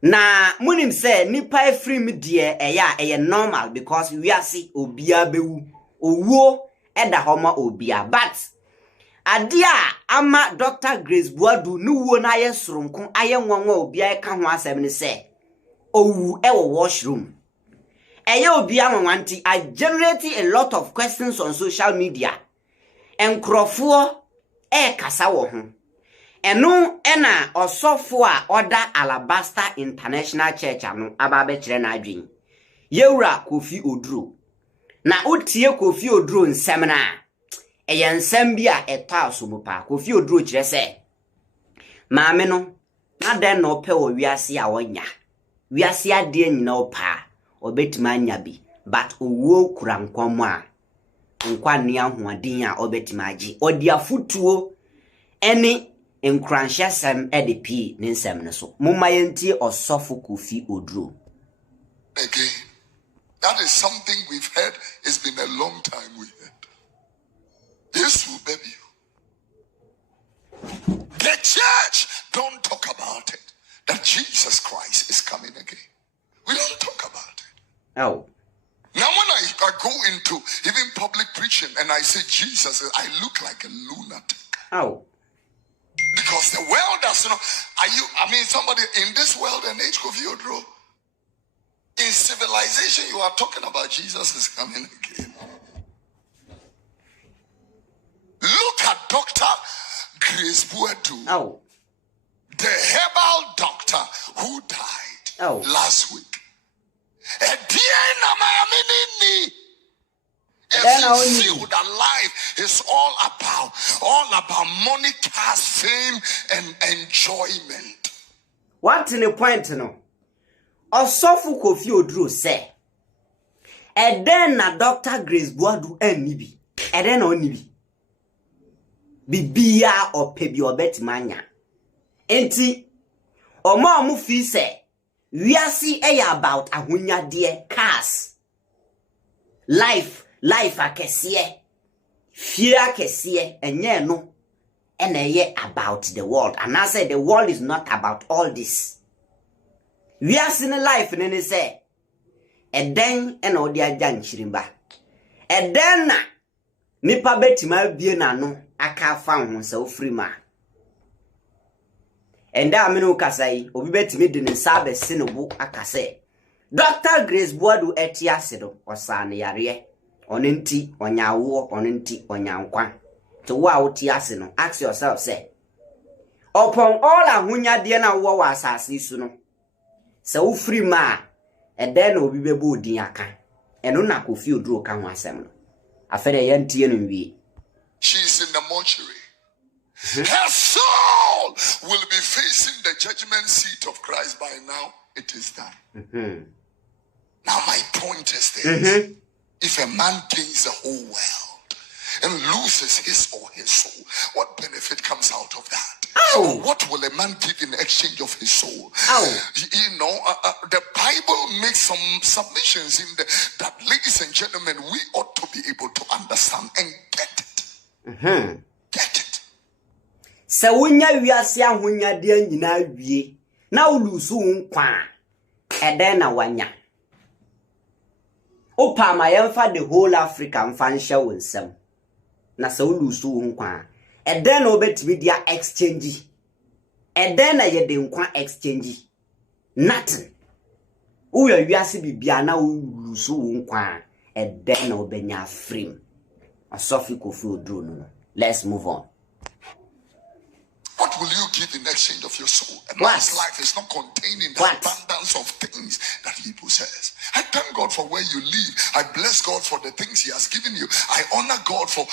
Na munim say nipa free me die eya normal because we are see obia bewu owuo eda homa obia but adia ama Dr. Grace Boadu nuwo na ye soronko aye nwanwa obia ka ho asem ni say owu ewo washroom eye obia nwanti I generated a lot of questions on social media enkrofo kasa wo ho eno ena osofo a order Alabaster International Church anu ababe kire na adwen yewura Kofi Oduro na otie Kofi Oduro nsem na nsem bi a eta asomupa Kofi Oduro kire se maame no na den no pe wo wiase a wonya wiase ade nyina opa obetima anya bi but owo kura nkwamo a nkwa ne ahoaden a obetima agi odi afutuo eni enkranhye sem edp ne nsem ne so mumma yenti osofo Kofi Oduro. Again, that is something we've heard. It's been a long time we heard. This will baby you. The church don't talk about it. That Jesus Christ is coming again. We don't talk about it. Oh. Now when I go into even public preaching and I say Jesus, I look like a lunatic. Oh. Because the world does not. Somebody in this world and age, Kofi Oduro, in civilization, you are talking about Jesus is coming again. Look at Dr. Grace Boadu. Oh. The herbal doctor who died last week. If you feel that life is all about money, cash, fame, and enjoyment. What in the point no? Osofo Kofi Oduro say. And then na Dr. Grace Boadu enibi. And then onibi. Bibia or pebi obetimanya. Enti omo mu fi say we are see about ahunya de cars. Life akesiye. Fear akesiye enye no ene about the world. And I say the world is not about all this. We are seeing life and then say and then and odi agya nchirimba. And then nipa betima bie na no aka fa ho se ofri ma. And da amenu kasai obi betimi de ne sabe sinobu akase. Dr. Grace Boadu etiase do osane yare. Onenti onyawo onenti onyankwa. To wa otiase no ask yourself say upon all ahunya de na wo wa asase su no se wo free ma e den na obi bebo odin aka eno na Kofi Oduro ka ho asem no afere ye ntie no wie. She's in the mortuary. Her soul will be facing the judgment seat of Christ by now. It is done. Now my point is this. If a man gains the whole world and loses his or her soul, what benefit comes out of that? Oh. What will a man give in exchange of his soul? Oh. The Bible makes some submissions in that, ladies and gentlemen, we ought to be able to understand and get it. Get it. Se wonya wiase ahonya de nyina wie na ulusu nkwa eden na wanya opa ma yemfa the whole Africa mfa nhye wonsam na se ulusu nkwa eden na obetimi dia exchange eden na ye de nkwa exchange nothing uya wiase bibia na ulusu nkwa eden na obenya free asofi Kofi Oduro no. Let's move on. What will you give in exchange of your soul? A man's life is not contained in the abundance of things that he possesses. I thank God for where you live. I bless God for the things he has given you. I honor God for,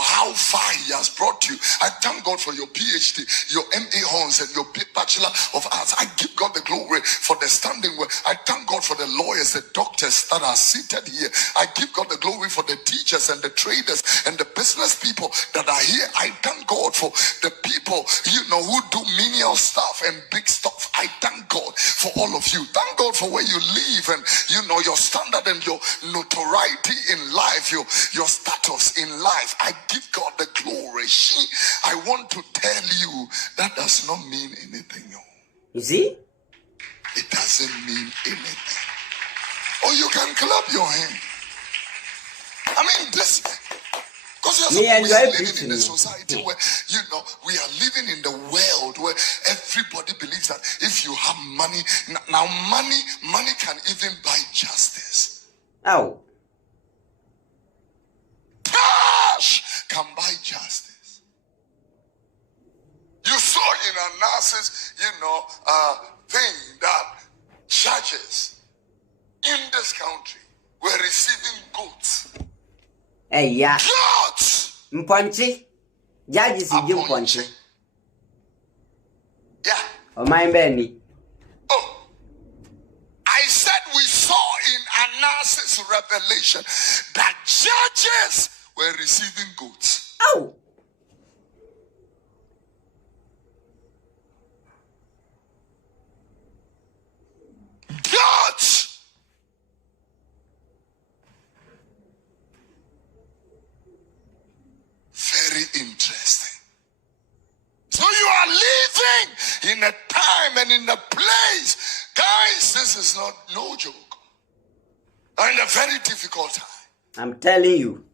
how far he has brought you. I thank God for your PhD, your MA Horns, and your Bachelor of Arts. I give God the glory for the standing where. I thank God for the lawyers, the doctors that are seated here. I give God the glory for the teachers and the traders and the business people that are here. I thank God for the people who do menial stuff and big stuff. I thank God for all of you. Thank God for where you live and your standard and your notoriety in life, your status in life. I give God the glory. I want to tell you that does not mean anything. You see? It or you can clap your hand. I mean, this, because Me and we you are are living in preaching. a society where, we are living in the world where everybody believes that if you have money, now money can even buy justice. Oh. Cash can buy justice. You saw in analysis, thing that judges in this country were receiving goats. Hey, yeah. Goats! Mponchi. Judges is you Mponchi. Yeah. Oh, my Benny. Oh. I said we saw in analysis revelation that judges were receiving goats. Oh. Goats! Very interesting. So you are living in a time and in a place. Guys, this is no joke. And a very difficult time. I'm telling you.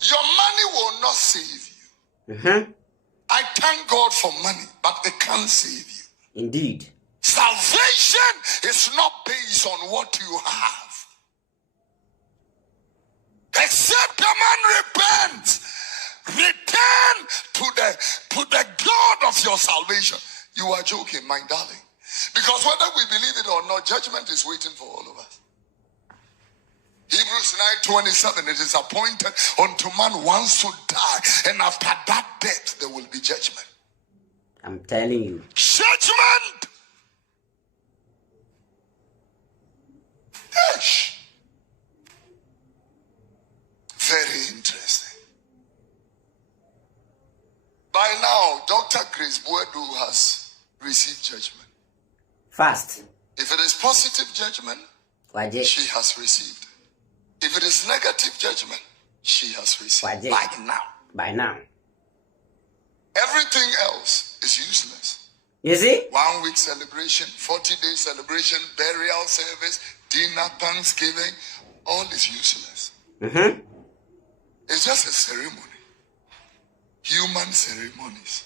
Your money will not save you. Mm-hmm. I thank God for money, but it can't save you. Indeed. Salvation is not based on what you have. Except a man repents, return to the God of your salvation. You are joking, my darling. Because whether we believe it or not, judgment is waiting for all of us. Hebrews 9:27, it is appointed unto man once to die, and after that death there will be judgment. I'm telling you. Judgment! Yes. Very interesting. By now, Dr. Grace Boadu has received judgment. Fast. If it is positive judgment, Waje. she has received. If it is negative judgment, she has received. Waje. By now. Everything else is useless. You see? 1 week celebration, 40-day celebration, burial service, dinner, Thanksgiving, all is useless. Mm-hmm. It's just a ceremony. Human ceremonies.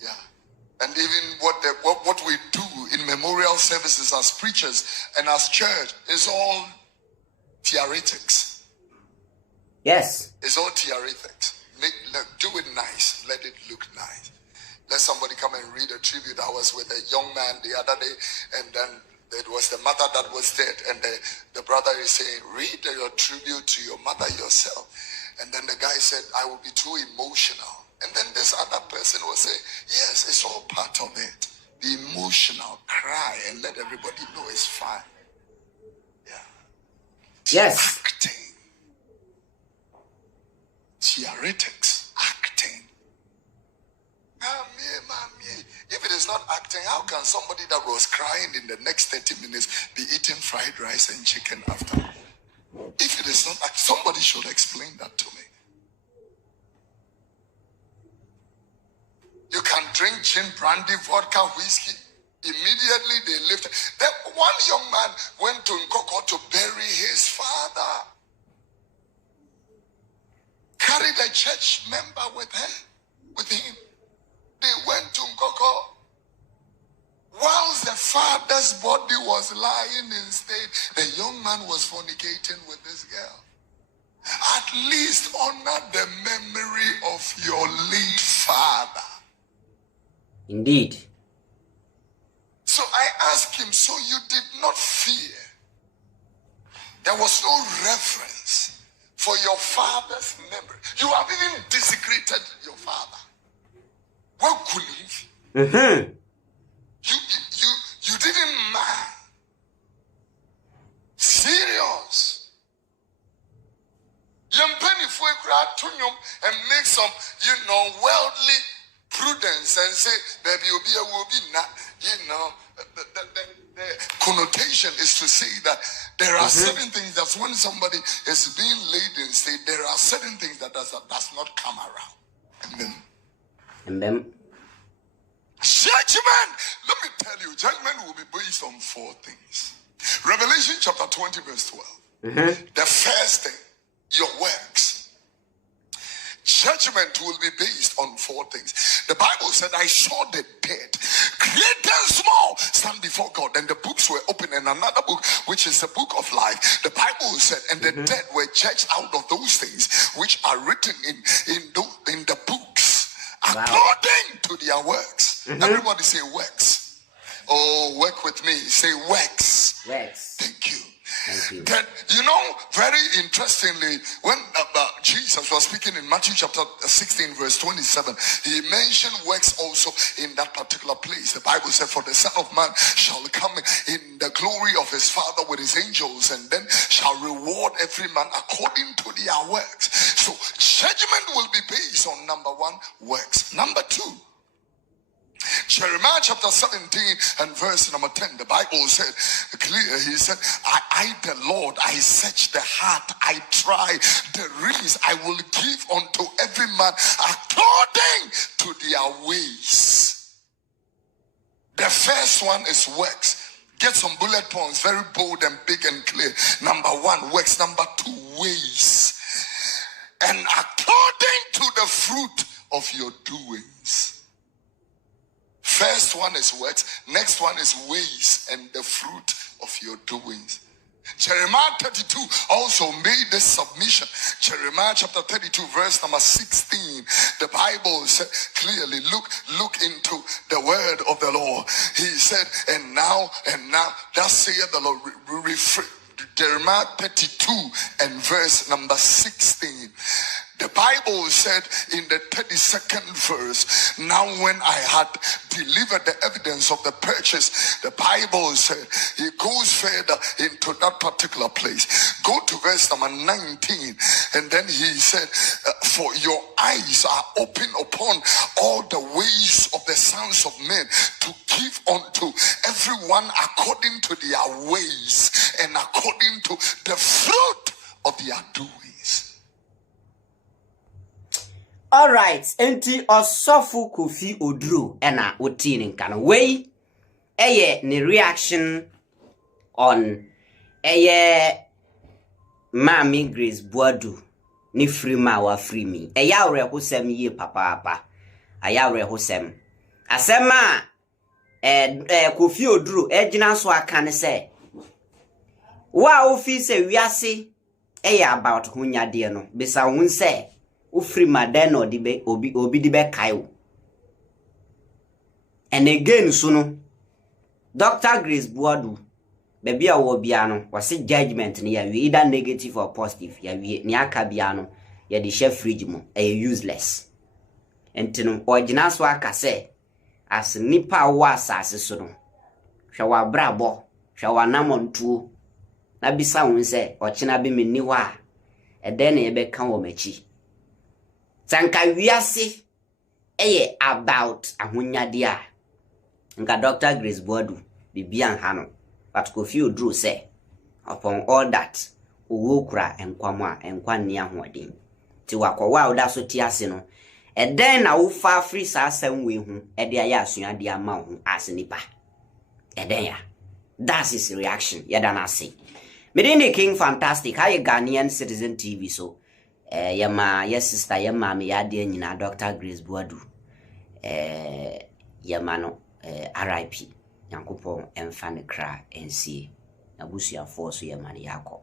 Yeah. And even what we do in memorial services as preachers and as church is all theoretics. Yes. It's all theoretics. Do it nice. Let it look nice. Let somebody come and read a tribute. I was with a young man the other day, and then it was the mother that was dead, and the brother is saying, read your tribute to your mother yourself. And then the guy said, I will be too emotional. And then this other person will say, yes, it's all part of it. Be emotional, cry, and let everybody know it's fine. Yeah. Yes. Acting. Theoretics. Acting. If it is not acting, how can somebody that was crying in the next 30 minutes be eating fried rice and chicken after? If it is not acting, somebody should explain that to me. You can drink gin, brandy, vodka, whiskey. Immediately they lift. Then one young man went to Nkoko to bury his father. Carried a church member with him. They went to Nkoko. Whilst the father's body was lying in state, the young man was fornicating with this girl. At least honor the memory of your late father. Indeed. So I asked him, so you did not fear? There was no reverence for your father's memory. You have even desecrated your father. What could you? Mm-hmm. You didn't mind. Serious. And make some, worldly prudence and say, baby, will be not, the connotation is to say that there are certain things that when somebody is being laid in state, there are certain things that does not come around. And then Judgment, let me tell you, judgment will be based on 4 things. Revelation chapter 20 verse 12. The first thing, your works. Judgment will be based on 4 things. The Bible said, I saw the dead, great and small, stand before God, and the books were open, and another book, which is the book of life. The Bible said, and the dead were judged out of those things which are written in the books, according to their works. Everybody say works. Oh, work with me. Say works. Works. Thank you. Thank you. Then, you know, very interestingly, when Jesus was speaking in Matthew chapter 16 verse 27, he mentioned works also in that particular place. The Bible said, for the Son of Man shall come in the glory of his Father with his angels, and then shall reward every man according to their works. So judgment will be based on number 1, works. Number 2, Jeremiah chapter 17 and verse number 10, the Bible said clear, he said, I the Lord, I search the heart, I try the reins, I will give unto every man according to their ways. The first one is works. Get some bullet points, very bold and big and clear. Number 1, works. Number 2, ways. And according to the fruit of your doings. First one is works, next one is ways and the fruit of your doings. Jeremiah 32 also made this submission. Jeremiah chapter 32 verse number 16. The Bible said clearly, look into the word of the Lord. He said, and now, thus saith the Lord. Jeremiah 32 and verse number 16. The Bible said in the 32nd verse, now when I had delivered the evidence of the purchase, the Bible said, he goes further into that particular place. Go to verse number 19, and then he said, for your eyes are open upon all the ways of the sons of men, to give unto everyone according to their ways and according to the fruit of their doings. All right, enti Osofu Kofi Oduro ena oti ni nka no wei eye ne reaction on Mami Grace Boadu ni free ma wa free me. Eya awrehosem ye papa. Aya awrehosem. Asema Kofi Oduro ejina so aka ne se wa ofi se wiase about hunyade no bisa hun se ufri madeno dibe obi dibe kaiwo. And again suno Dr. Grace Boadu baby awo bia no wase judgment ni ya wi either negative or positive ya wi ni aka bia no ya di chef fridge mo useless. Entino ogina so aka se as nipa wa asase so no hwa wa brabo hwa wa namontuo na bisa won se ochina be menni wa eden na ebe kan wo machi sanka wiase about ahunyade a nka Dr. Grace Boadu bibian ha no but Kofi Oduro say upon all that owo kura enkwamo a enkwa nni ahoden ti wakwa oda so ti ase no eden na wo fa free sa asem we hu ede aya asuade ama hu asenipa eden ya. That's his reaction. Yada na say Medini King Fantastic. How you Ghanaian Citizen TV so yama yes sister yama me yade nyina Dr. Grace Boadu yama no RIP yankopon emfa ne kra ensie abusuafo so yama ne yakọ